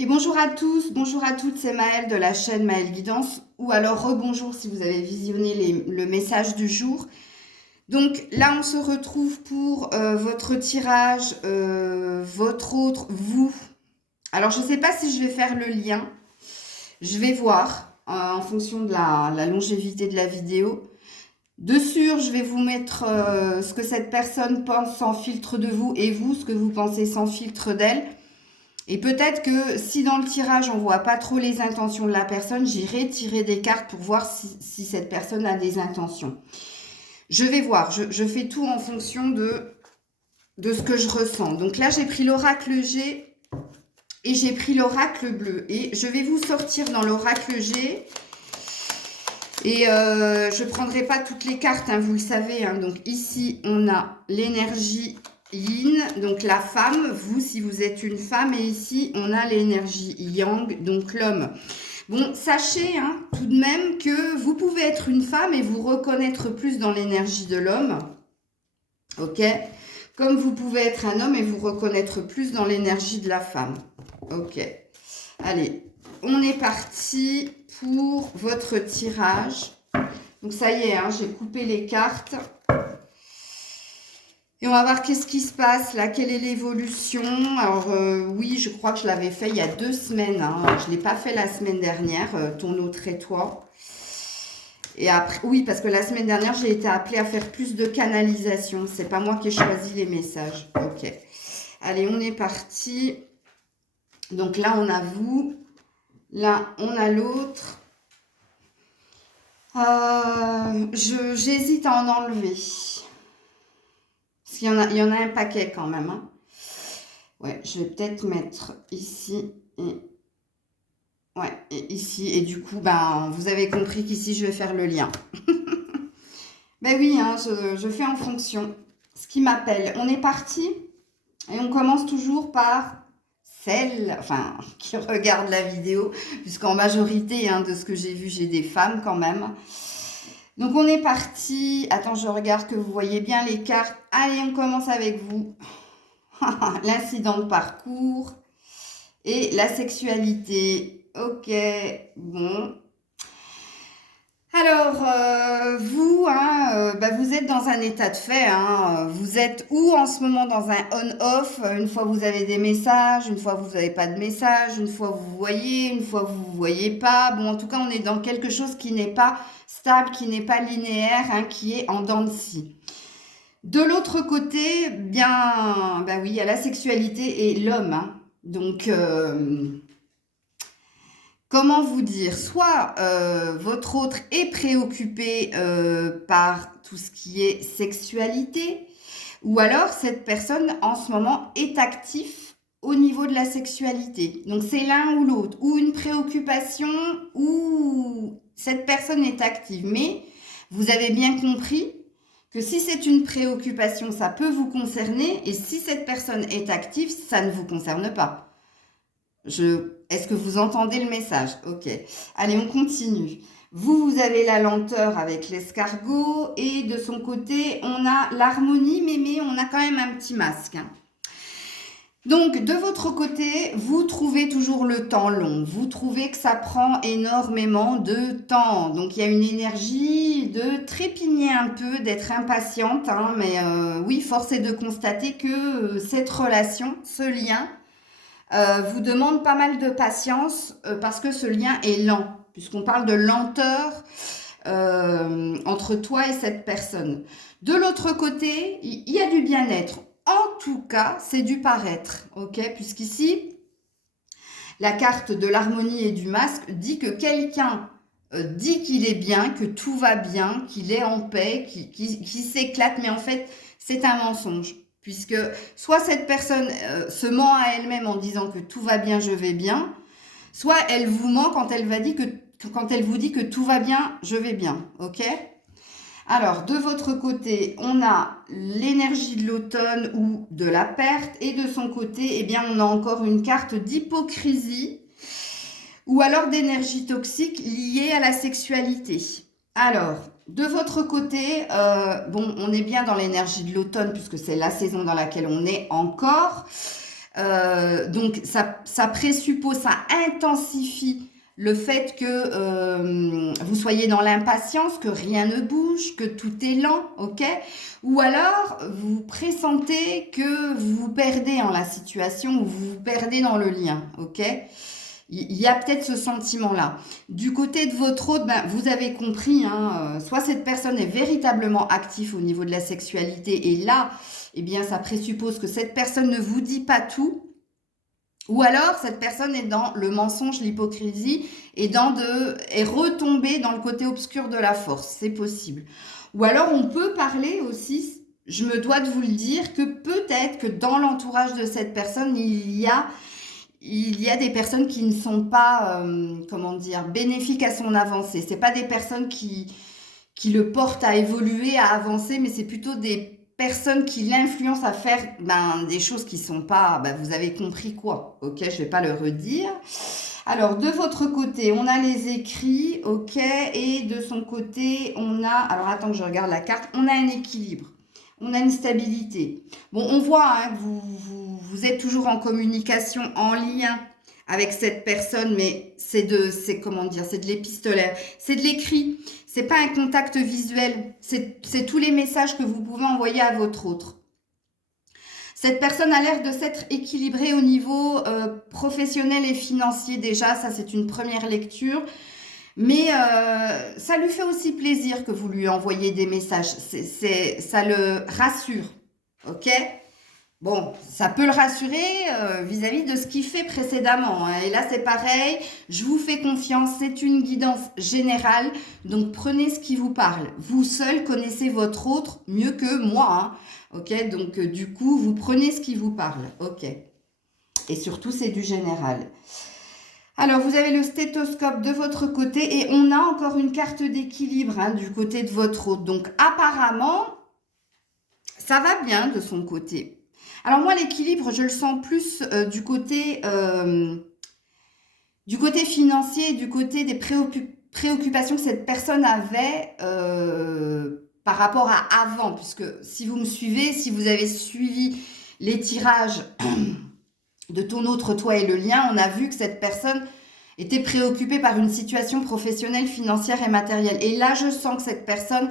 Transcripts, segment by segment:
Et bonjour à tous, bonjour à toutes, c'est Maëlle de la chaîne Maëlle Guidance, ou alors rebonjour si vous avez visionné le message du jour. Donc là, on se retrouve pour votre tirage, votre autre, vous. Alors, je ne sais pas si je vais faire le lien, je vais voir en fonction de la longévité de la vidéo. De sûr, je vais vous mettre ce que cette personne pense sans filtre de vous et vous, ce que vous pensez sans filtre d'elle. Et peut-être que si dans le tirage, on ne voit pas trop les intentions de la personne, j'irai tirer des cartes pour voir si cette personne a des intentions. Je vais voir, je fais tout en fonction de ce que je ressens. Donc là, j'ai pris l'oracle G et j'ai pris l'oracle bleu. Et je vais vous sortir dans l'oracle G. Et je ne prendrai pas toutes les cartes, hein, vous le savez. Hein. Donc ici, on a l'énergie Yin, donc la femme, vous si vous êtes une femme, et ici on a l'énergie Yang, donc l'homme. Bon, sachez hein, tout de même que vous pouvez être une femme et vous reconnaître plus dans l'énergie de l'homme, ok? Comme vous pouvez être un homme et vous reconnaître plus dans l'énergie de la femme, ok? Allez, on est parti pour votre tirage. Donc ça y est, hein, j'ai coupé les cartes. Et on va voir qu'est-ce qui se passe là, quelle est l'évolution. Alors oui, je crois que je l'avais fait il y a 2 semaines. Hein. Je ne l'ai pas fait la semaine dernière, ton autre et toi. Et après, oui, parce que la semaine dernière, j'ai été appelée à faire plus de canalisation. C'est pas moi qui ai choisi les messages. Ok. Allez, on est parti. Donc là, on a vous. Là, on a l'autre. J'hésite à en enlever. Parce qu'il y en a un paquet quand même. Hein. Ouais, je vais peut-être mettre ici et... Ouais, et ici. Et du coup, ben, vous avez compris qu'ici, je vais faire le lien. Ben oui, hein, je fais en fonction. Ce qui m'appelle. On est parti et on commence toujours par celle, enfin, qui regarde la vidéo, puisqu'en majorité, hein, de ce que j'ai vu, j'ai des femmes quand même. Donc, on est parti. Attends, je regarde que vous voyez bien les cartes. Allez, on commence avec vous. L'incident de parcours et la sexualité. Ok, bon. Alors, vous, hein, bah, vous êtes dans un état de fait. Hein, vous êtes où en ce moment dans un on-off? Une fois vous avez des messages, une fois vous n'avez pas de messages, une fois vous voyez, une fois vous ne voyez pas. Bon, en tout cas, on est dans quelque chose qui n'est pas stable, qui n'est pas linéaire, hein, qui est en dents de scie. De l'autre côté, bien, bah oui, il y a la sexualité et l'homme. Hein. Donc, comment vous dire? Soit votre autre est préoccupé par tout ce qui est sexualité, ou alors cette personne en ce moment est actif au niveau de la sexualité. Donc, c'est l'un ou l'autre, ou une préoccupation, ou cette personne est active. Mais vous avez bien compris que si c'est une préoccupation, ça peut vous concerner, et si cette personne est active, ça ne vous concerne pas. Est-ce que vous entendez le message? Ok. Allez, on continue. Vous avez la lenteur avec l'escargot, et de son côté, on a l'harmonie, mais on a quand même un petit masque. Hein. Donc, de votre côté, vous trouvez toujours le temps long. Vous trouvez que ça prend énormément de temps. Donc, il y a une énergie de trépigner un peu, d'être impatiente. Hein, mais oui, force est de constater que cette relation, ce lien, vous demande pas mal de patience parce que ce lien est lent. Puisqu'on parle de lenteur entre toi et cette personne. De l'autre côté, il y a du bien-être. En tout cas, c'est du paraître, ok? Puisqu'ici, la carte de l'harmonie et du masque dit que quelqu'un dit qu'il est bien, que tout va bien, qu'il est en paix, qu'il s'éclate, mais en fait, c'est un mensonge. Puisque soit cette personne se ment à elle-même en disant que tout va bien, je vais bien, soit elle vous ment quand elle vous dit que tout va bien, je vais bien, ok? Alors, de votre côté, on a l'énergie de l'automne ou de la perte. Et de son côté, eh bien, on a encore une carte d'hypocrisie ou alors d'énergie toxique liée à la sexualité. Alors, de votre côté, bon, on est bien dans l'énergie de l'automne puisque c'est la saison dans laquelle on est encore. Donc, ça présuppose, ça intensifie le fait que vous soyez dans l'impatience, que rien ne bouge, que tout est lent, ok? Ou alors, vous pressentez que vous vous perdez en la situation ou vous vous perdez dans le lien, ok? Il y a peut-être ce sentiment-là. Du côté de votre autre, ben, vous avez compris, hein, soit cette personne est véritablement active au niveau de la sexualité et là, eh bien, ça présuppose que cette personne ne vous dit pas tout. Ou alors, cette personne est dans le mensonge, l'hypocrisie et est retombée dans le côté obscur de la force. C'est possible. Ou alors, on peut parler aussi, je me dois de vous le dire, que peut-être que dans l'entourage de cette personne, il y a des personnes qui ne sont pas, comment dire, bénéfiques à son avancée. C'est pas des personnes qui le portent à évoluer, à avancer, mais c'est plutôt des personnes qui l'influencent à faire des choses qui sont pas, vous avez compris quoi, ok, je vais pas le redire. Alors, de votre côté, on a les écrits, ok, et de son côté, on a, alors attends que je regarde la carte, on a un équilibre, on a une stabilité. Bon, on voit hein, que vous êtes toujours en communication, en lien avec cette personne, mais c'est comment dire, c'est de l'épistolaire, c'est de l'écrit. C'est pas un contact visuel, c'est tous les messages que vous pouvez envoyer à votre autre. Cette personne a l'air de s'être équilibrée au niveau professionnel et financier déjà, ça c'est une première lecture. Mais ça lui fait aussi plaisir que vous lui envoyez des messages, ça le rassure, ok ? Bon, ça peut le rassurer vis-à-vis de ce qu'il fait précédemment, hein. Et là, c'est pareil, je vous fais confiance, c'est une guidance générale, donc prenez ce qui vous parle. Vous seul connaissez votre autre mieux que moi, hein. Ok, donc du coup, vous prenez ce qui vous parle, ok. Et surtout, c'est du général. Alors, vous avez le stéthoscope de votre côté et on a encore une carte d'équilibre hein, du côté de votre autre. Donc, apparemment, ça va bien de son côté. Alors moi, l'équilibre, je le sens plus du côté financier, du côté des préoccupations que cette personne avait par rapport à avant. Puisque si vous me suivez, si vous avez suivi les tirages de ton autre toi et le lien, on a vu que cette personne était préoccupée par une situation professionnelle, financière et matérielle. Et là, je sens que cette personne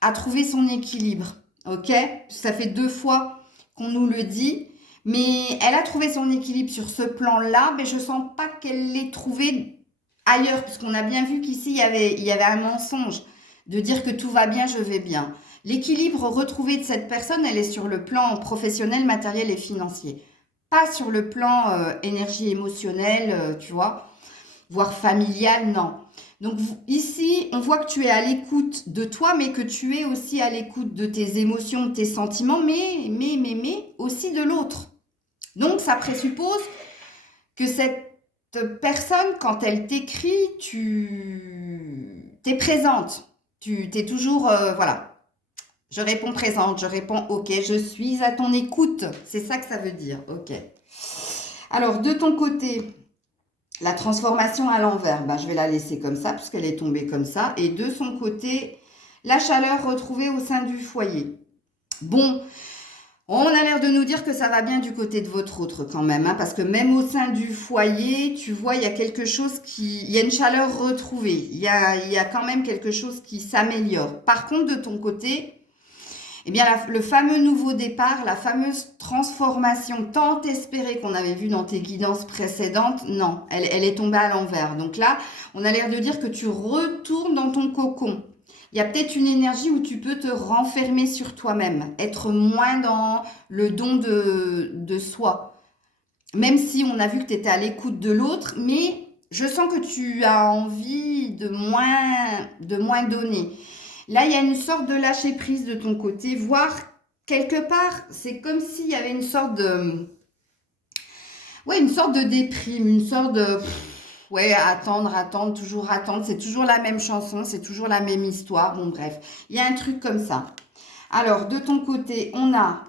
a trouvé son équilibre. Ok ? Ça fait 2 fois qu'on nous le dit, mais elle a trouvé son équilibre sur ce plan-là, mais je sens pas qu'elle l'ait trouvé ailleurs, puisqu'on a bien vu qu'ici, il y avait un mensonge de dire que tout va bien, je vais bien. L'équilibre retrouvé de cette personne, elle est sur le plan professionnel, matériel et financier. Pas sur le plan énergie émotionnelle, tu vois, voire familiale, non. Donc ici, on voit que tu es à l'écoute de toi, mais que tu es aussi à l'écoute de tes émotions, de tes sentiments, mais aussi de l'autre. Donc ça présuppose que cette personne, quand elle t'écrit, tu es présente. Tu es toujours, voilà. Je réponds présente, je réponds ok, je suis à ton écoute. C'est ça que ça veut dire, ok. Alors, de ton côté, la transformation à l'envers, je vais la laisser comme ça, puisqu'elle est tombée comme ça. Et de son côté, la chaleur retrouvée au sein du foyer. Bon, on a l'air de nous dire que ça va bien du côté de votre autre quand même, hein, parce que même au sein du foyer, tu vois, il y a quelque chose il y a une chaleur retrouvée. Il y a quand même quelque chose qui s'améliore. Par contre, de ton côté, eh bien, le fameux nouveau départ, la fameuse transformation tant espérée qu'on avait vue dans tes guidances précédentes, non, elle est tombée à l'envers. Donc là, on a l'air de dire que tu retournes dans ton cocon. Il y a peut-être une énergie où tu peux te renfermer sur toi-même, être moins dans le don de soi. Même si on a vu que tu étais à l'écoute de l'autre, mais je sens que tu as envie de moins donner. Là, il y a une sorte de lâcher prise de ton côté, voire quelque part, c'est comme s'il y avait une sorte de déprime, une sorte de attendre, toujours attendre, c'est toujours la même chanson, c'est toujours la même histoire. Bon, bref, il y a un truc comme ça. Alors, de ton côté, on a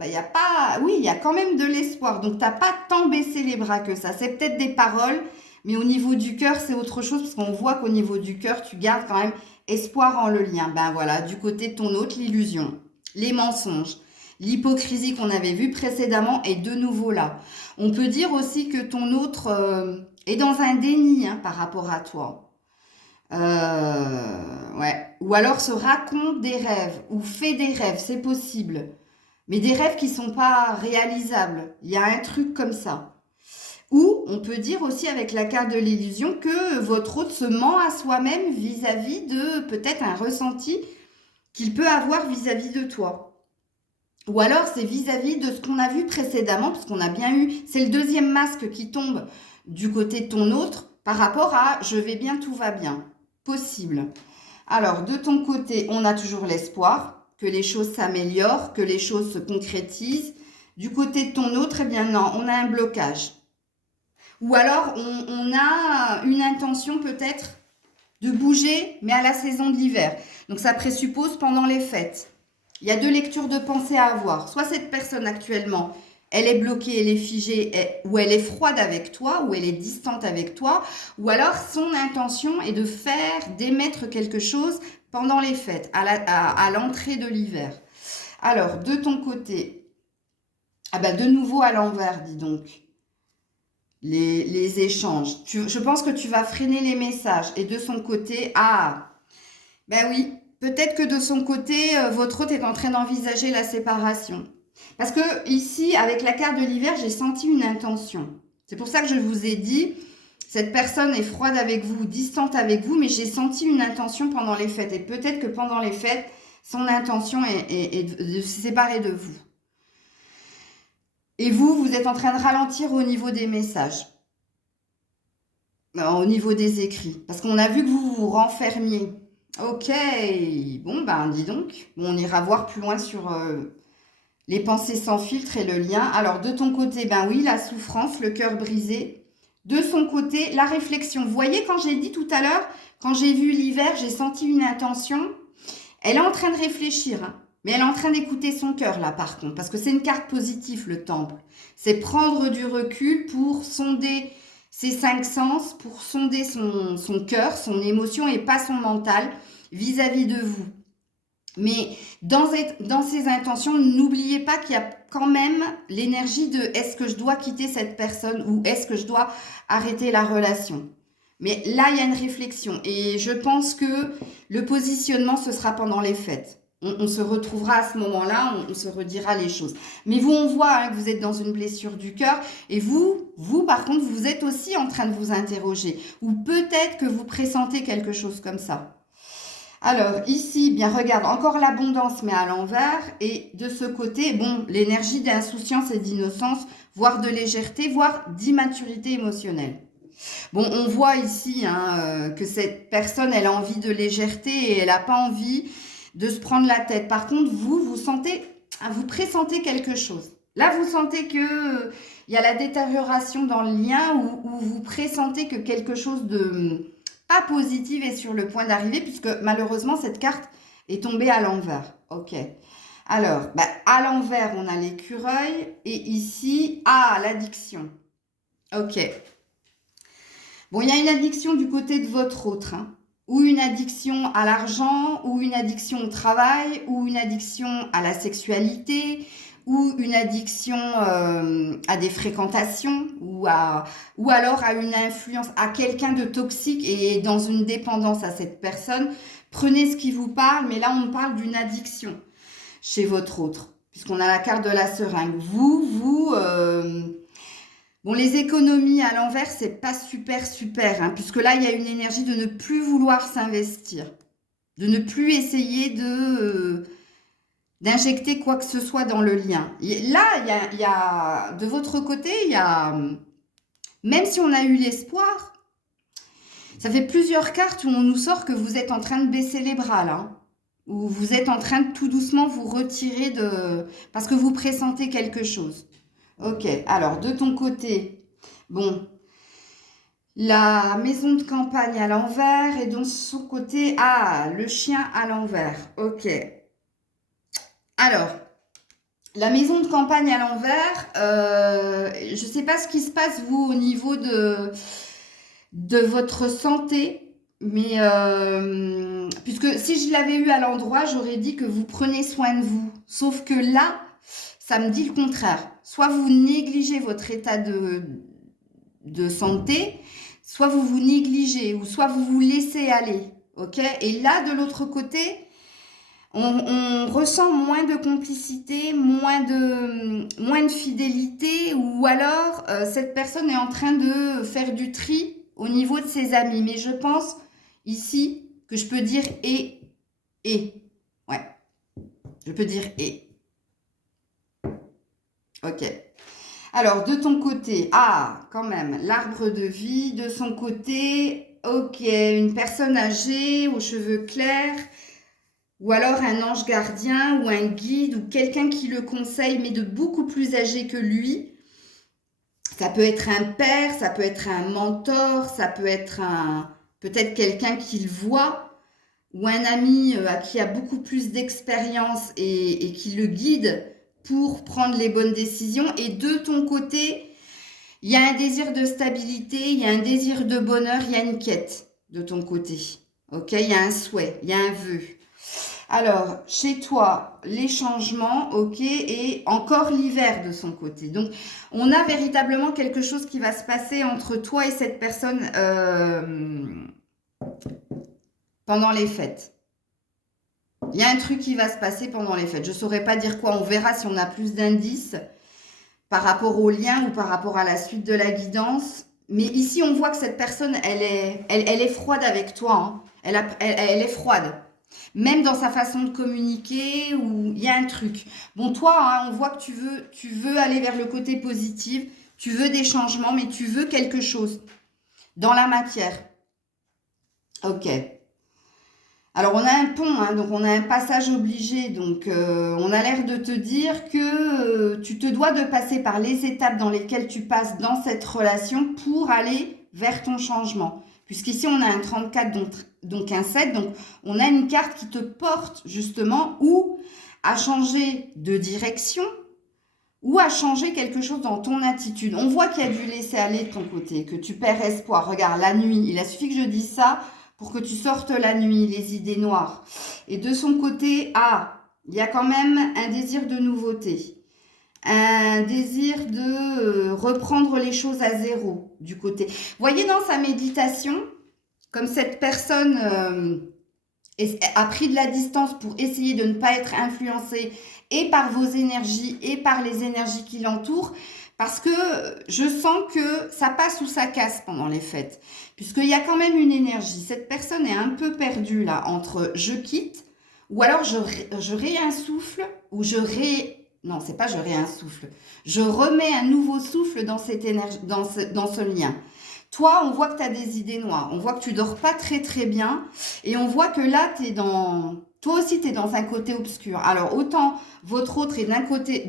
il y a quand même de l'espoir. Donc, t'as pas tant baissé les bras que ça. C'est peut-être des paroles, mais au niveau du cœur, c'est autre chose parce qu'on voit qu'au niveau du cœur, tu gardes quand même espoir en le lien. Ben voilà, du côté de ton autre, l'illusion, les mensonges, L'hypocrisie qu'on avait vue précédemment est de nouveau là. On peut dire aussi que ton autre est dans un déni hein, par rapport à toi. Ouais. Ou alors se raconte des rêves ou fait des rêves, c'est possible. Mais des rêves qui sont pas réalisables. Il y a un truc comme ça. Ou on peut dire aussi avec la carte de l'illusion que votre hôte se ment à soi-même vis-à-vis de peut-être un ressenti qu'il peut avoir vis-à-vis de toi. Ou alors c'est vis-à-vis de ce qu'on a vu précédemment, parce qu'on a bien eu, c'est le deuxième masque qui tombe du côté de ton autre par rapport à je vais bien, tout va bien. Possible. Alors de ton côté, on a toujours l'espoir que les choses s'améliorent, que les choses se concrétisent. Du côté de ton autre, eh bien non, on a un blocage. Ou alors on a une intention peut-être de bouger, mais à la saison de l'hiver. Donc ça présuppose pendant les fêtes. Il y a deux lectures de pensée à avoir. Soit cette personne actuellement, elle est bloquée, elle est figée, ou elle est froide avec toi, ou elle est distante avec toi, ou alors son intention est de faire, d'émettre quelque chose pendant les fêtes, à l'entrée de l'hiver. Alors, de ton côté, ah ben de nouveau à l'envers, dis donc, les échanges. Je pense que tu vas freiner les messages. Et de son côté, ah, ben oui, peut-être que de son côté, votre hôte est en train d'envisager la séparation. Parce que ici, avec la carte de l'hiver, j'ai senti une intention. C'est pour ça que je vous ai dit, cette personne est froide avec vous, distante avec vous, mais j'ai senti une intention pendant les fêtes. Et peut-être que pendant les fêtes, son intention est de se séparer de vous. Et vous, vous êtes en train de ralentir au niveau des messages, au niveau des écrits. Parce qu'on a vu que vous vous renfermiez. Ok, bon, ben dis donc, on ira voir plus loin sur les pensées sans filtre et le lien. Alors, de ton côté, ben oui, la souffrance, le cœur brisé. De son côté, la réflexion. Vous voyez, quand j'ai dit tout à l'heure, quand j'ai vu l'hiver, j'ai senti une intention. Elle est en train de réfléchir, hein, mais elle est en train d'écouter son cœur, là, par contre, parce que c'est une carte positive, le temple. C'est prendre du recul pour sonder ses cinq sens, pour sonder son cœur, son émotion et pas son mental vis-à-vis de vous. Mais dans ces intentions, n'oubliez pas qu'il y a quand même l'énergie de est-ce que je dois quitter cette personne ou est-ce que je dois arrêter la relation. Mais là, il y a une réflexion et je pense que le positionnement, ce sera pendant les fêtes. On se retrouvera à ce moment-là, on se redira les choses. Mais vous, on voit hein, que vous êtes dans une blessure du cœur et vous, par contre, vous êtes aussi en train de vous interroger. Ou peut-être que vous pressentez quelque chose comme ça. Alors, ici, bien, regarde, encore l'abondance, mais à l'envers. Et de ce côté, bon, l'énergie d'insouciance et d'innocence, voire de légèreté, voire d'immaturité émotionnelle. Bon, on voit ici hein, que cette personne, elle a envie de légèreté et elle n'a pas envie de se prendre la tête. Par contre, vous pressentez quelque chose. Là, vous sentez que il y a la détérioration dans le lien ou vous pressentez que quelque chose de pas positif est sur le point d'arriver puisque malheureusement, cette carte est tombée à l'envers. Ok. Alors, à l'envers, on a l'écureuil et ici, l'addiction. Ok. Bon, il y a une addiction du côté de votre autre, hein, ou une addiction à l'argent, ou une addiction au travail, ou une addiction à la sexualité, ou une addiction à des fréquentations, ou alors à une influence, à quelqu'un de toxique et dans une dépendance à cette personne. Prenez ce qui vous parle, mais là, on parle d'une addiction chez votre autre, puisqu'on a la carte de la seringue. Bon, les économies à l'envers, c'est pas super, hein, puisque là, il y a une énergie de ne plus vouloir s'investir, de ne plus essayer d'injecter quoi que ce soit dans le lien. Et là, il y a, de votre côté, il y a, même si on a eu l'espoir, ça fait plusieurs cartes où on nous sort que vous êtes en train de baisser les bras, là, hein, où vous êtes en train de tout doucement vous retirer parce que vous pressentez quelque chose. Ok, alors de ton côté, bon, la maison de campagne à l'envers et de son côté, le chien à l'envers. Ok. Alors, la maison de campagne à l'envers, je ne sais pas ce qui se passe, vous, au niveau de votre santé, mais puisque si je l'avais eu à l'endroit, j'aurais dit que vous prenez soin de vous. Sauf que là, ça me dit le contraire. Soit vous négligez votre état de santé, soit vous vous négligez, ou soit vous vous laissez aller. Ok? Et là, de l'autre côté, on ressent moins de complicité, moins de fidélité, ou alors cette personne est en train de faire du tri au niveau de ses amis. Mais je pense ici que je peux dire et. Ouais, je peux dire et. Ok. Alors, de ton côté, quand même, l'arbre de vie, de son côté, ok, une personne âgée aux cheveux clairs, ou alors un ange gardien, ou un guide, ou quelqu'un qui le conseille, mais de beaucoup plus âgé que lui. Ça peut être un père, ça peut être un mentor, ça peut être peut-être quelqu'un qu'il voit, ou un ami qui a beaucoup plus d'expérience et qui le guide pour prendre les bonnes décisions. Et de ton côté, il y a un désir de stabilité, il y a un désir de bonheur, il y a une quête de ton côté. Ok, il y a un souhait, il y a un vœu. Alors, chez toi, les changements, ok, et encore l'hiver de son côté. Donc, on a véritablement quelque chose qui va se passer entre toi et cette personne pendant les fêtes. Il y a un truc qui va se passer pendant les fêtes. Je ne saurais pas dire quoi. On verra si on a plus d'indices par rapport au lien ou par rapport à la suite de la guidance. Mais ici, on voit que cette personne, elle est froide avec toi. Hein. Elle est froide. Même dans sa façon de communiquer, où il y a un truc. Bon, toi, hein, on voit que tu veux aller vers le côté positif. Tu veux des changements, mais tu veux quelque chose dans la matière. Ok. Alors, on a un pont, hein, donc on a un passage obligé. Donc, on a l'air de te dire que tu te dois de passer par les étapes dans lesquelles tu passes dans cette relation pour aller vers ton changement. Puisqu'ici, on a un 34, donc un 7. Donc, on a une carte qui te porte justement ou à changer de direction ou à changer quelque chose dans ton attitude. On voit qu'il y a du laisser aller de ton côté, que tu perds espoir. Regarde, la nuit, il a suffi que je dise ça pour que tu sortes la nuit, les idées noires. Et de son côté, il y a quand même un désir de nouveauté, un désir de reprendre les choses à zéro du côté. Voyez dans sa méditation, comme cette personne a pris de la distance pour essayer de ne pas être influencée et par vos énergies et par les énergies qui l'entourent, parce que je sens que ça passe ou ça casse pendant les fêtes. Puisqu'il y a quand même une énergie. Cette personne est un peu perdue là, entre je quitte, ou alors je réinsouffle, ou non, c'est pas je réinsouffle. Je remets un nouveau souffle dans cette énergie, dans ce lien. Toi, on voit que tu as des idées noires. On voit que tu dors pas très très bien. Et on voit que là, toi aussi, tu es dans un côté obscur. Alors, autant votre autre est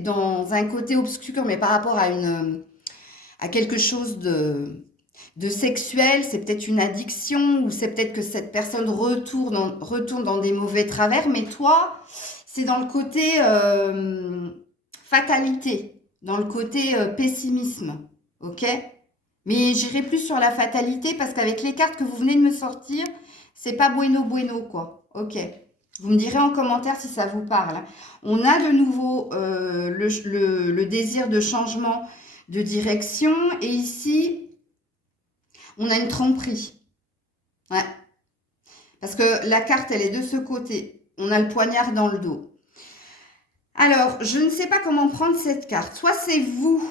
dans un côté obscur, mais par rapport à quelque chose de sexuel, c'est peut-être une addiction, ou c'est peut-être que cette personne retourne dans des mauvais travers. Mais toi, c'est dans le côté fatalité, dans le côté pessimisme. Ok ? Mais j'irai plus sur la fatalité parce qu'avec les cartes que vous venez de me sortir, c'est pas bueno, quoi. Ok. Vous me direz en commentaire si ça vous parle. On a de nouveau le désir de changement de direction. Et ici, on a une tromperie. Ouais. Parce que la carte, elle est de ce côté. On a le poignard dans le dos. Alors, je ne sais pas comment prendre cette carte. Soit c'est vous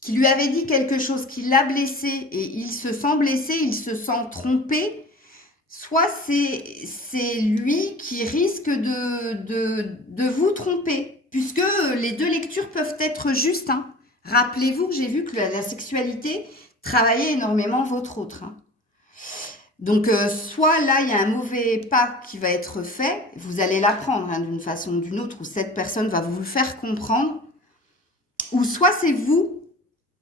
qui lui avez dit quelque chose qui l'a blessé et il se sent blessé, il se sent trompé, soit c'est lui qui risque de vous tromper, puisque les deux lectures peuvent être justes. Hein. Rappelez-vous que j'ai vu que la sexualité travaillait énormément votre autre. Hein. Donc, soit là, il y a un mauvais pas qui va être fait, vous allez l'apprendre hein, d'une façon ou d'une autre, ou cette personne va vous le faire comprendre, ou soit c'est vous.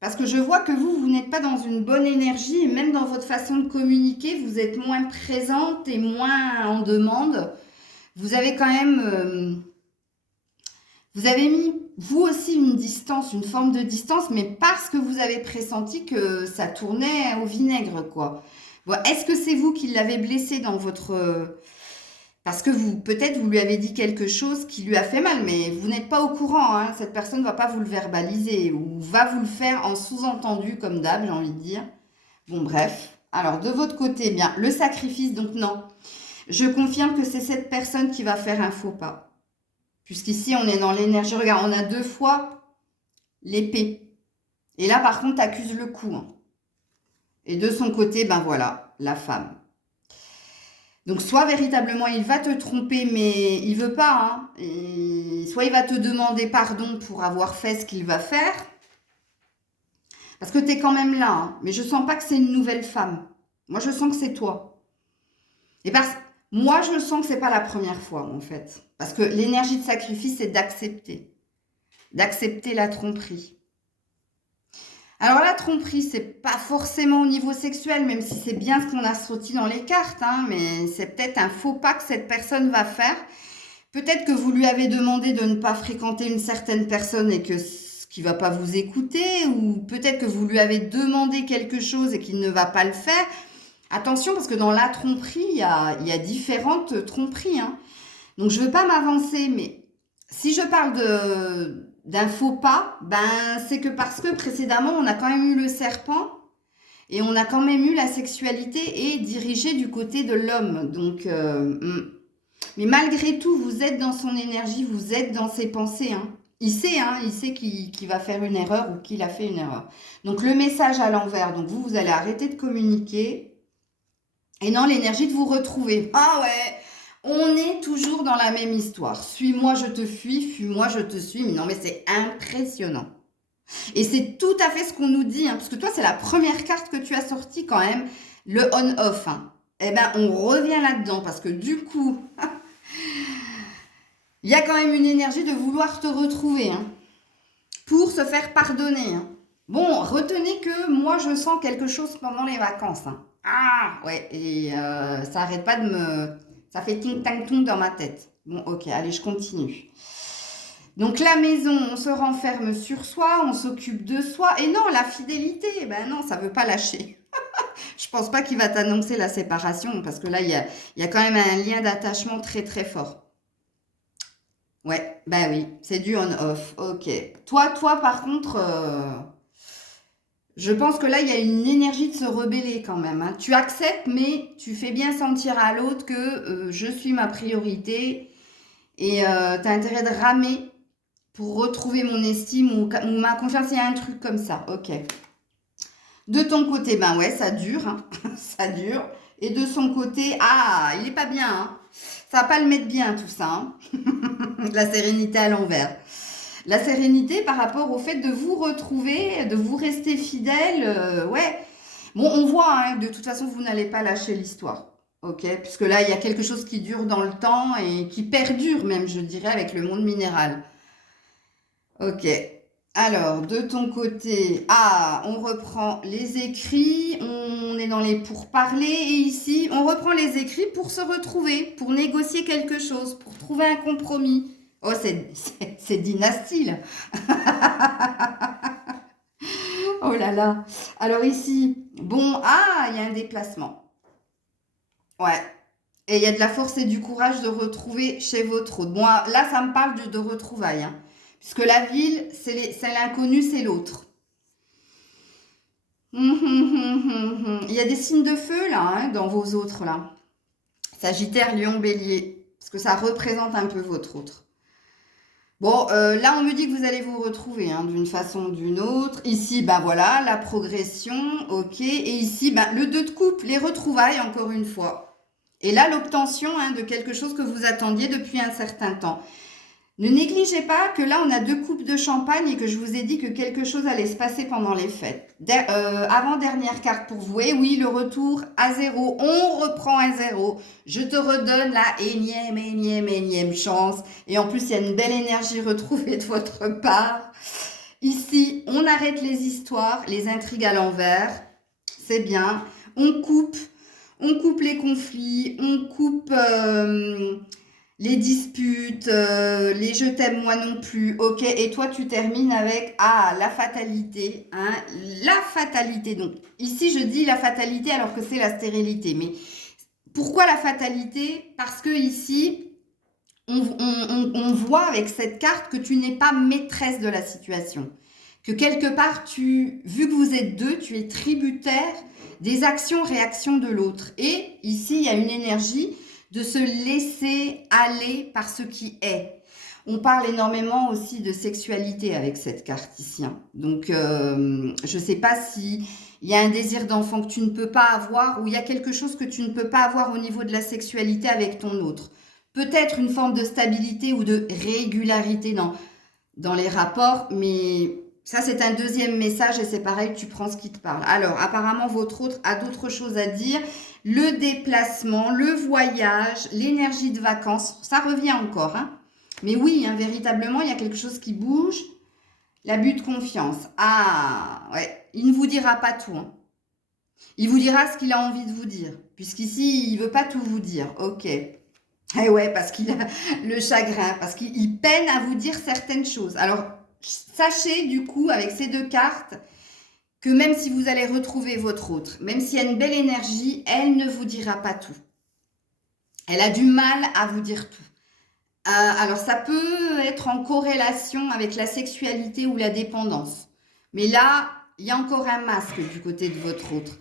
Parce que je vois que vous n'êtes pas dans une bonne énergie et même dans votre façon de communiquer, vous êtes moins présente et moins en demande. Vous avez quand même... vous avez mis, vous aussi, une distance, une forme de distance, mais parce que vous avez pressenti que ça tournait au vinaigre, quoi. Bon, est-ce que c'est vous qui l'avez blessé dans votre Parce que peut-être vous lui avez dit quelque chose qui lui a fait mal, mais vous n'êtes pas au courant, hein. Cette personne ne va pas vous le verbaliser ou va vous le faire en sous-entendu, comme d'hab, j'ai envie de dire. Bon, bref. Alors, de votre côté, eh bien, le sacrifice, donc non. Je confirme que c'est cette personne qui va faire un faux pas. Puisqu'ici, on est dans l'énergie. Regarde, on a 2 fois l'épée. Et là, par contre, t'accuses le coup, hein. Et de son côté, ben voilà, la femme. Donc, soit véritablement, il va te tromper, mais il veut pas, hein. Et soit il va te demander pardon pour avoir fait ce qu'il va faire. Parce que tu es quand même là, hein. Mais je sens pas que c'est une nouvelle femme. Moi, je sens que c'est toi. Et parce moi, je sens que c'est pas la première fois, en fait. Parce que l'énergie de sacrifice, c'est d'accepter. D'accepter la tromperie. Alors la tromperie, c'est pas forcément au niveau sexuel, même si c'est bien ce qu'on a sorti dans les cartes, hein, mais c'est peut-être un faux pas que cette personne va faire. Peut-être que vous lui avez demandé de ne pas fréquenter une certaine personne et que qui va pas vous écouter, ou peut-être que vous lui avez demandé quelque chose et qu'il ne va pas le faire. Attention, parce que dans la tromperie, il y a différentes tromperies, hein. Donc je veux pas m'avancer, mais si je parle d'un faux pas, ben c'est que parce que précédemment, on a quand même eu le serpent et on a quand même eu la sexualité et dirigé du côté de l'homme. Donc, mais malgré tout, vous êtes dans son énergie, vous êtes dans ses pensées, hein. Il sait qu'il va faire une erreur ou qu'il a fait une erreur. Donc le message à l'envers, donc vous allez arrêter de communiquer et non l'énergie de vous retrouver. Ah ouais, on est toujours dans la même histoire. Suis-moi, je te fuis, fuis-moi, je te suis. Mais non, mais c'est impressionnant. Et c'est tout à fait ce qu'on nous dit, hein, parce que toi, c'est la première carte que tu as sortie quand même, le on-off, hein. Eh bien, on revient là-dedans, parce que du coup, il y a quand même une énergie de vouloir te retrouver, hein, pour se faire pardonner, hein. Bon, retenez que moi, je sens quelque chose pendant les vacances, hein. Ah, ouais, et ça n'arrête pas de me... Ça fait ting-tang-tong dans ma tête. Bon, ok, allez, je continue. Donc, la maison, on se renferme sur soi, on s'occupe de soi. Et non, la fidélité, ben non, ça ne veut pas lâcher. Je pense pas qu'il va t'annoncer la séparation, parce que là, il y a quand même un lien d'attachement très, très fort. Ouais, bah oui, c'est du on-off. Ok. Toi, par contre, je pense que là, il y a une énergie de se rebeller quand même, hein. Tu acceptes, mais tu fais bien sentir à l'autre que je suis ma priorité et tu as intérêt de ramer pour retrouver mon estime ou ma confiance. Il y a un truc comme ça. Ok. De ton côté, ben ouais, ça dure, hein. Ça dure. Et de son côté, ah, il est pas bien, hein. Ça va pas le mettre bien tout ça, hein. La sérénité à l'envers. La sérénité par rapport au fait de vous retrouver, de vous rester fidèle, ouais. Bon, on voit, hein, de toute façon, vous n'allez pas lâcher l'histoire. Ok, puisque là, il y a quelque chose qui dure dans le temps et qui perdure même, je dirais, avec le monde minéral. Ok. Alors, de ton côté, ah, on reprend les écrits, on est dans les pourparlers, et ici, on reprend les écrits pour se retrouver, pour négocier quelque chose, pour trouver un compromis. Oh, c'est dynastie, là. Oh là là. Alors ici, bon, ah, il y a un déplacement. Ouais. Et il y a de la force et du courage de retrouver chez votre autre. Bon, là, ça me parle de retrouvailles, hein. Puisque la ville, c'est l'inconnu, c'est l'autre. Il y a des signes de feu, là, hein, dans vos autres, là. Sagittaire, Lion, Bélier. Parce que ça représente un peu votre autre. Bon, là, on me dit que vous allez vous retrouver, hein, d'une façon ou d'une autre. Ici, ben voilà, la progression, ok. Et ici, ben, le 2 de coupe, les retrouvailles, encore une fois. Et là, l'obtention, hein, de quelque chose que vous attendiez depuis un certain temps. Ne négligez pas que là, on a 2 coupes de champagne et que je vous ai dit que quelque chose allait se passer pendant les fêtes. Avant-dernière carte pour vous. Et oui, le retour à zéro. On reprend à zéro. Je te redonne la énième chance. Et en plus, il y a une belle énergie retrouvée de votre part. Ici, on arrête les histoires, les intrigues à l'envers. C'est bien. On coupe les conflits. On coupe... les disputes, les je t'aime moi non plus, ok, et toi tu termines avec, ah, la fatalité, hein, la fatalité, donc ici je dis la fatalité alors que c'est la stérilité, mais Pourquoi la fatalité? Parce que ici, on voit avec cette carte que tu n'es pas maîtresse de la situation. Que quelque part, vu que vous êtes deux, tu es tributaire des actions-réactions de l'autre. Et ici, il y a une énergie de se laisser aller par ce qui est. On parle énormément aussi de sexualité avec cette carte ici. Hein. Donc, je ne sais pas si il y a un désir d'enfant que tu ne peux pas avoir ou il y a quelque chose que tu ne peux pas avoir au niveau de la sexualité avec ton autre. Peut-être une forme de stabilité ou de régularité dans les rapports, mais ça, c'est un deuxième message et c'est pareil, tu prends ce qui te parle. Alors, apparemment, votre autre a d'autres choses à dire. Le déplacement, le voyage, l'énergie de vacances, ça revient encore. Hein. Mais oui, hein, véritablement, il y a quelque chose qui bouge. L'abus de confiance. Ah, ouais, il ne vous dira pas tout. Hein. Il vous dira ce qu'il a envie de vous dire. Puisqu'ici, il ne veut pas tout vous dire. Ok. Eh ouais, parce qu'il a le chagrin, parce qu'il peine à vous dire certaines choses. Alors, sachez du coup, avec ces deux cartes, que même si vous allez retrouver votre autre, même s'il y a une belle énergie, elle ne vous dira pas tout. Elle a du mal à vous dire tout. Alors, ça peut être en corrélation avec la sexualité ou la dépendance. Mais là, il y a encore un masque du côté de votre autre.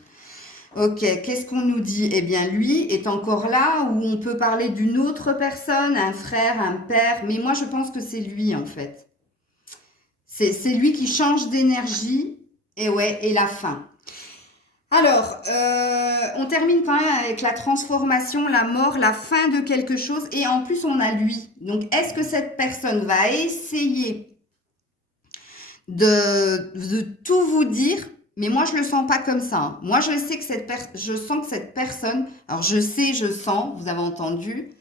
Ok, qu'est-ce qu'on nous dit? Eh bien, lui est encore là où on peut parler d'une autre personne, un frère, un père. Mais moi, je pense que c'est lui, en fait. C'est lui qui change d'énergie. Et ouais, et la fin. Alors, on termine quand même avec la transformation, la mort, la fin de quelque chose. Et en plus, on a lui. Donc, est-ce que cette personne va essayer de tout vous dire? Mais moi, je le sens pas comme ça. Hein. Moi, je sais que je sens que cette personne, alors je sens, vous avez entendu,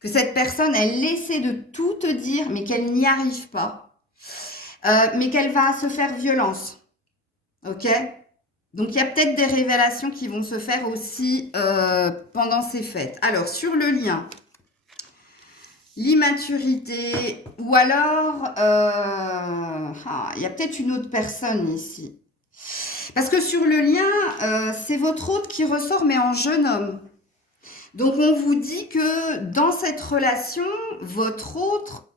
que cette personne, elle essaie de tout te dire, mais qu'elle n'y arrive pas. Mais qu'elle va se faire violence. Ok? Donc, il y a peut-être des révélations qui vont se faire aussi pendant ces fêtes. Alors, sur le lien, l'immaturité, ou alors, il y a peut-être une autre personne ici. Parce que sur le lien, c'est votre autre qui ressort, mais en jeune homme. Donc, on vous dit que dans cette relation, votre autre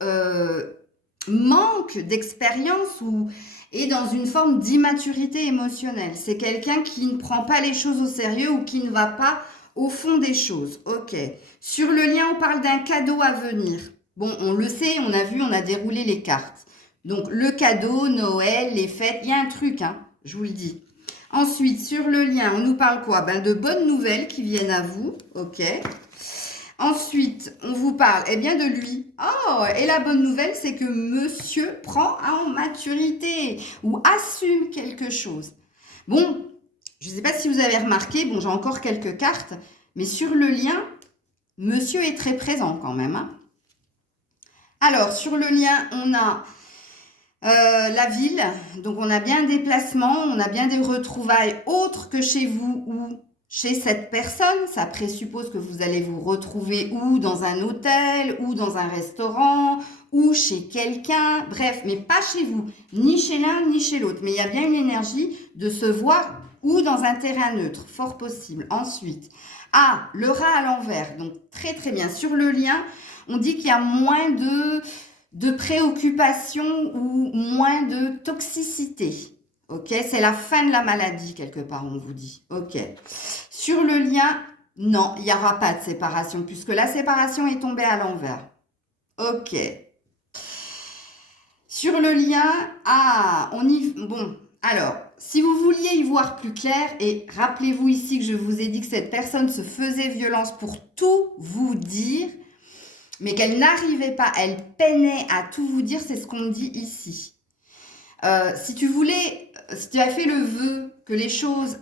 manque d'expérience ou est dans une forme d'immaturité émotionnelle. C'est quelqu'un qui ne prend pas les choses au sérieux ou qui ne va pas au fond des choses. Ok. Sur le lien, on parle d'un cadeau à venir. Bon, on le sait, on a vu, on a déroulé les cartes. Donc, le cadeau, Noël, les fêtes, il y a un truc, hein, je vous le dis. Ensuite, sur le lien, on nous parle quoi? De bonnes nouvelles qui viennent à vous. Ok. Ensuite, on vous parle de lui. Oh, et la bonne nouvelle, c'est que monsieur prend en maturité ou assume quelque chose. Bon, je ne sais pas si vous avez remarqué, j'ai encore quelques cartes, mais sur le lien, monsieur est très présent quand même. Hein. Alors, sur le lien, on a la ville, donc on a bien un déplacement, on a bien des retrouvailles autres que chez vous ou chez cette personne. Ça présuppose que vous allez vous retrouver ou dans un hôtel, ou dans un restaurant, ou chez quelqu'un, bref, mais pas chez vous, ni chez l'un, ni chez l'autre. Mais il y a bien une énergie de se voir ou dans un terrain neutre, fort possible. Ensuite, le rat à l'envers, donc très très bien. Sur le lien, on dit qu'il y a moins de préoccupation ou moins de toxicité. Ok, c'est la fin de la maladie quelque part, on vous dit. Ok. Sur le lien, non, il n'y aura pas de séparation puisque la séparation est tombée à l'envers. Ok. Sur le lien, bon, alors, si vous vouliez y voir plus clair, et rappelez-vous ici que je vous ai dit que cette personne se faisait violence pour tout vous dire, mais qu'elle n'arrivait pas, elle peinait à tout vous dire, c'est ce qu'on dit ici. Si tu as fait le vœu que les choses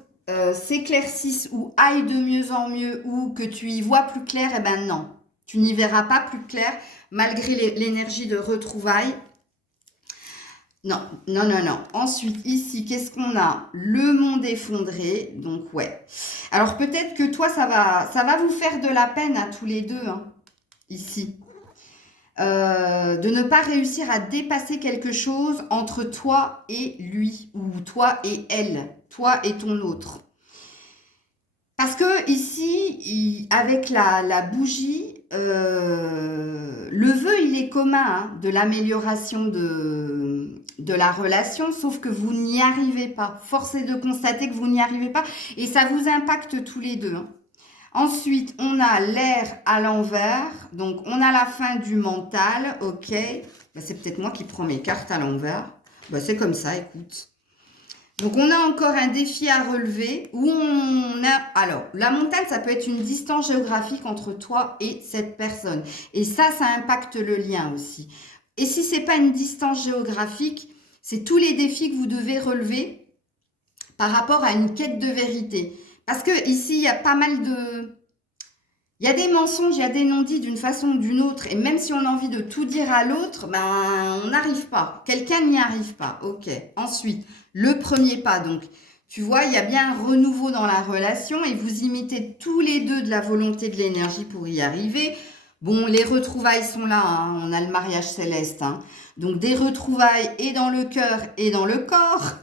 s'éclaircissent ou aillent de mieux en mieux ou que tu y vois plus clair, non, tu n'y verras pas plus clair malgré l'énergie de retrouvailles. Non. Ensuite, ici, qu'est-ce qu'on a? Le monde effondré, donc ouais. Alors peut-être que toi, ça va vous faire de la peine à tous les deux, hein, ici. De ne pas réussir à dépasser quelque chose entre toi et lui, ou toi et elle, toi et ton autre. Parce que ici, avec la bougie, le vœu, il est commun hein, de l'amélioration de la relation, sauf que vous n'y arrivez pas. Force est de constater que vous n'y arrivez pas et ça vous impacte tous les deux. Hein. Ensuite, on a l'air à l'envers, donc on a la fin du mental, ok. Ben, c'est peut-être moi qui prends mes cartes à l'envers. Ben, c'est comme ça, écoute. Donc, on a encore un défi à relever où on a... Alors, la montagne, ça peut être une distance géographique entre toi et cette personne. Et ça impacte le lien aussi. Et si ce n'est pas une distance géographique, c'est tous les défis que vous devez relever par rapport à une quête de vérité. Parce que ici, il y a pas mal de... Il y a des mensonges, il y a des non-dits d'une façon ou d'une autre. Et même si on a envie de tout dire à l'autre, ben, on n'arrive pas. Quelqu'un n'y arrive pas. Ok. Ensuite, le premier pas. Donc, tu vois, il y a bien un renouveau dans la relation et vous imitez tous les deux de la volonté, de l'énergie pour y arriver. Bon, les retrouvailles sont là. Hein. On a le mariage céleste. Hein. Donc, des retrouvailles et dans le cœur et dans le corps.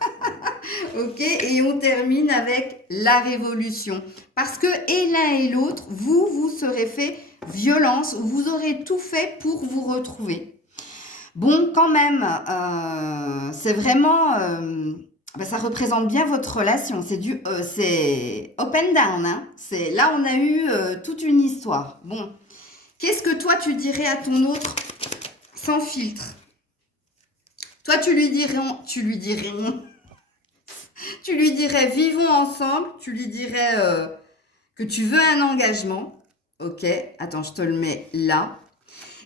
Ok, et on termine avec la révolution. Parce que et l'un et l'autre, vous serez fait violence, vous aurez tout fait pour vous retrouver. Bon, quand même, c'est vraiment, ben, ça représente bien votre relation. C'est up and down. Hein. Là, on a eu toute une histoire. Bon, qu'est-ce que toi tu dirais à ton autre sans filtre? Toi, tu lui dirais, tu lui dirais vivons ensemble, tu lui dirais que tu veux un engagement. Ok, attends, je te le mets là.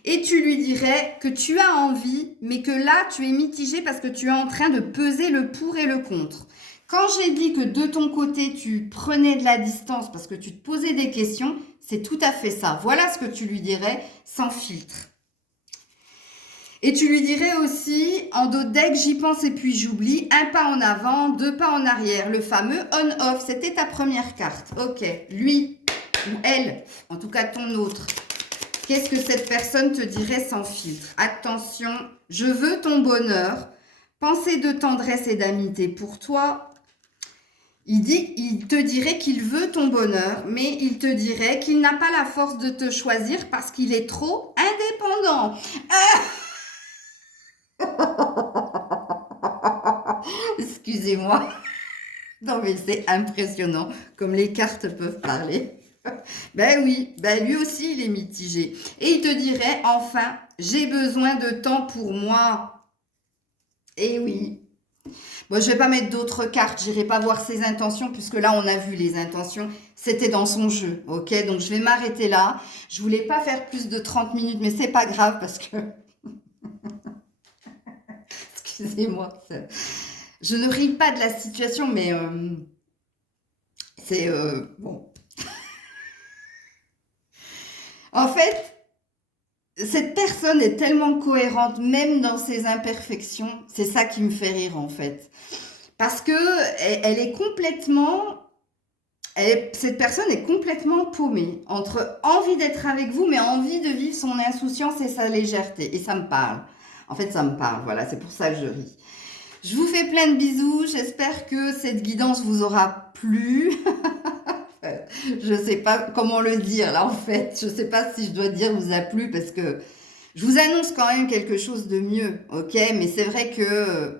Et tu lui dirais que tu as envie, mais que là, tu es mitigé parce que tu es en train de peser le pour et le contre. Quand j'ai dit que de ton côté, tu prenais de la distance parce que tu te posais des questions, c'est tout à fait ça. Voilà ce que tu lui dirais sans filtre. Et tu lui dirais aussi, en dos deck, j'y pense et puis j'oublie, un pas en avant, deux pas en arrière. Le fameux on-off, c'était ta première carte. Ok, lui ou elle, en tout cas ton autre, qu'est-ce que cette personne te dirait sans filtre? Attention, je veux ton bonheur, pensée de tendresse et d'amitié pour toi. Il te dirait qu'il veut ton bonheur, mais il te dirait qu'il n'a pas la force de te choisir parce qu'il est trop indépendant. Excusez-moi. Non, mais c'est impressionnant comme les cartes peuvent parler. Ben oui, ben lui aussi, il est mitigé. Et il te dirait, enfin, j'ai besoin de temps pour moi. Eh oui. Bon, je vais pas mettre d'autres cartes, j'irai pas voir ses intentions, puisque là, on a vu les intentions. C'était dans son jeu, ok? Donc, je vais m'arrêter là. Je voulais pas faire plus de 30 minutes, mais c'est pas grave, parce que... Excusez-moi. Je ne ris pas de la situation, mais c'est... bon. En fait, cette personne est tellement cohérente, même dans ses imperfections. C'est ça qui me fait rire, en fait. Parce que elle est complètement... cette personne est complètement paumée entre envie d'être avec vous, mais envie de vivre son insouciance et sa légèreté. Et ça me parle. En fait, ça me parle. Voilà, c'est pour ça que je ris. Je vous fais plein de bisous. J'espère que cette guidance vous aura plu. Je ne sais pas comment le dire là en fait. Je ne sais pas si je dois dire vous a plu parce que je vous annonce quand même quelque chose de mieux, ok? Mais c'est vrai que,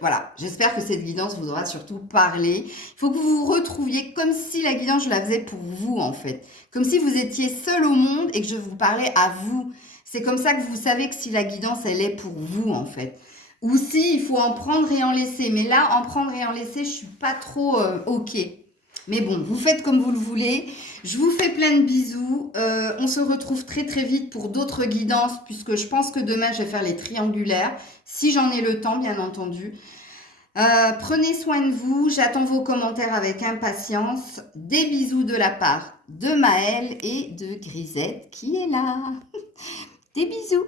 voilà, j'espère que cette guidance vous aura surtout parlé. Il faut que vous vous retrouviez comme si la guidance, je la faisais pour vous en fait. Comme si vous étiez seul au monde et que je vous parlais à vous. C'est comme ça que vous savez que si la guidance, elle est pour vous en fait. Ou si il faut en prendre et en laisser. Mais là, en prendre et en laisser, je suis pas trop ok. Mais bon, vous faites comme vous le voulez. Je vous fais plein de bisous. On se retrouve très très vite pour d'autres guidances, puisque je pense que demain, je vais faire les triangulaires. Si j'en ai le temps, bien entendu. Prenez soin de vous. J'attends vos commentaires avec impatience. Des bisous de la part de Maëlle et de Grisette qui est là. Des bisous.